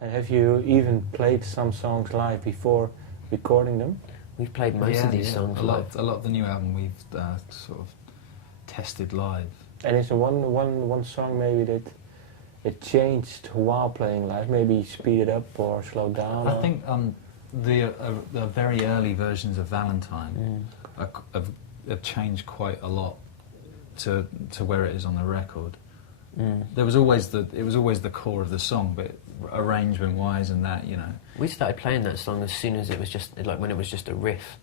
And have you even played some songs live before recording them? We've played most of these songs live. A lot of the new album we've sort of tested live. And is there one song maybe that it changed while playing live? Maybe speed it up or slow down? I think the very early versions of Valentine have changed quite a lot to where it is on the record. There was always it was always the core of the song, but arrangement wise and that, you know. We started playing that song as soon as it was just like when it was just a riff.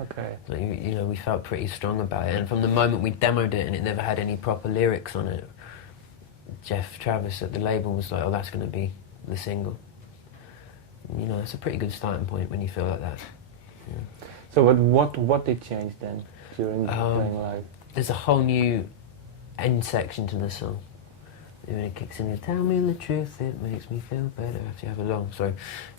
Okay. Like, you know, we felt pretty strong about it, and from the moment we demoed it and it never had any proper lyrics on it, Jeff Travis at the label was like, "Oh, that's going to be the single." You know, it's a pretty good starting point when you feel like that. Yeah. So, but what did change then during playing live? There's a whole new end section to the song. When it kicks in, you tell me the truth, it makes me feel better. After you have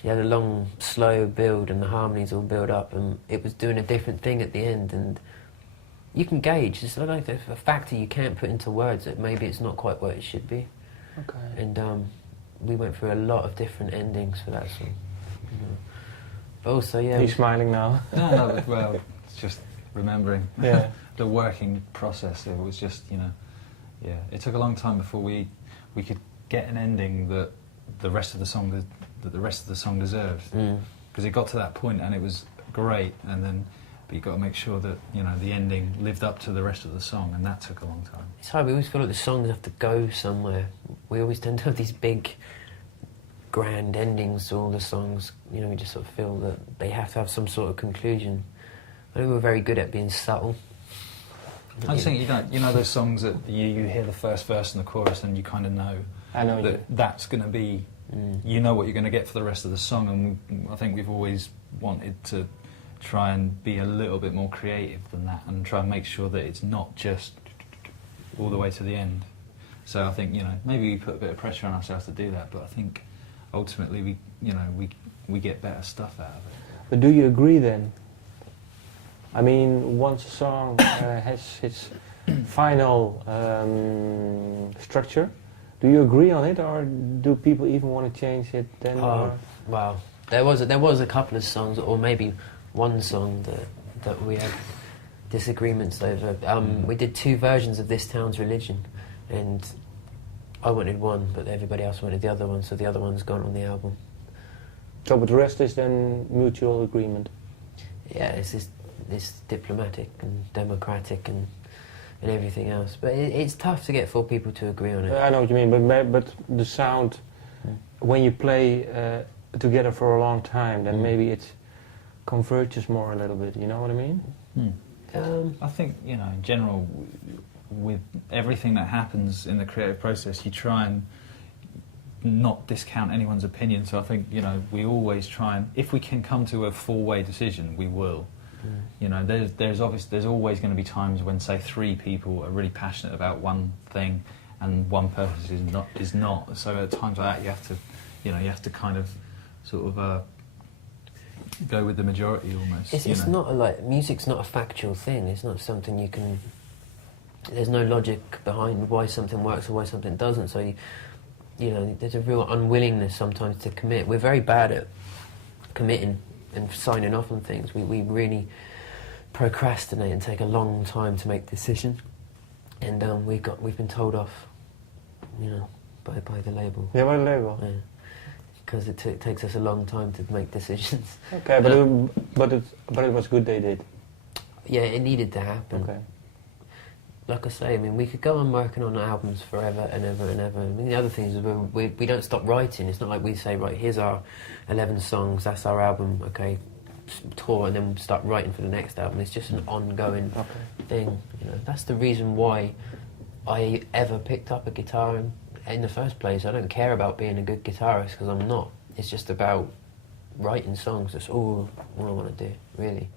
you had a long, slow build, and the harmonies all build up, and it was doing a different thing at the end. And you can gauge. It's like a factor you can't put into words that maybe it's not quite what it should be. Okay. And we went through a lot of different endings for that song. You know. But also, yeah. He's smiling now. No, but, well, it's just remembering the working process. It was just, you know. Yeah, it took a long time before we could get an ending that the rest of the song deserved. Because it got to that point and it was great, and then but you got to make sure that, you know, the ending lived up to the rest of the song, and that took a long time. It's hard. We always feel like the songs have to go somewhere. We always tend to have these big, grand endings to all the songs. You know, we just sort of feel that they have to have some sort of conclusion. I think we're very good at being subtle. I just think you know those songs that you hear the first verse and the chorus and you kind of know, that's going to be, you know what you're going to get for the rest of the song, and I think we've always wanted to try and be a little bit more creative than that and try and make sure that it's not just all the way to the end. So I think, you know, maybe we put a bit of pressure on ourselves to do that, but I think ultimately we get better stuff out of it. But do you agree then? I mean, once a song has its final structure, do you agree on it, or do people even want to change it then? Well, there was a couple of songs, or maybe one song that we had disagreements over. We did 2 versions of This Town's Religion, and I wanted one, but everybody else wanted the other one, so the other one's gone on the album. So, but the rest is then mutual agreement? Yeah, it's diplomatic and democratic and everything else. But it's tough to get 4 people to agree on it. I know what you mean, but the sound, when you play together for a long time, then maybe it converges more a little bit, you know what I mean? I think, you know, in general, with everything that happens in the creative process, you try and not discount anyone's opinion. So I think, you know, we always try and, if we can come to a 4-way decision, we will. You know, there's always going to be times when, say, 3 people are really passionate about one thing, and one person is not. So at times like that, you have to kind of sort of go with the majority almost. It's not like music's not a factual thing. It's not something you can. There's no logic behind why something works or why something doesn't. So you know, there's a real unwillingness sometimes to commit. We're very bad at committing and signing off on things. We really procrastinate and take a long time to make decisions, and we've been told off, you know, by the label. Yeah, by the label. Yeah, because it takes us a long time to make decisions. Okay, but it was good they did. Yeah, it needed to happen. Okay. Like I say, I mean, we could go on working on albums forever and ever and ever. I mean, the other thing is we don't stop writing. It's not like we say, right, here's our 11 songs, that's our album, okay, tour, and then start writing for the next album. It's just an ongoing thing. You know, that's the reason why I ever picked up a guitar in the first place. I don't care about being a good guitarist, because I'm not. It's just about writing songs. That's all I want to do, really.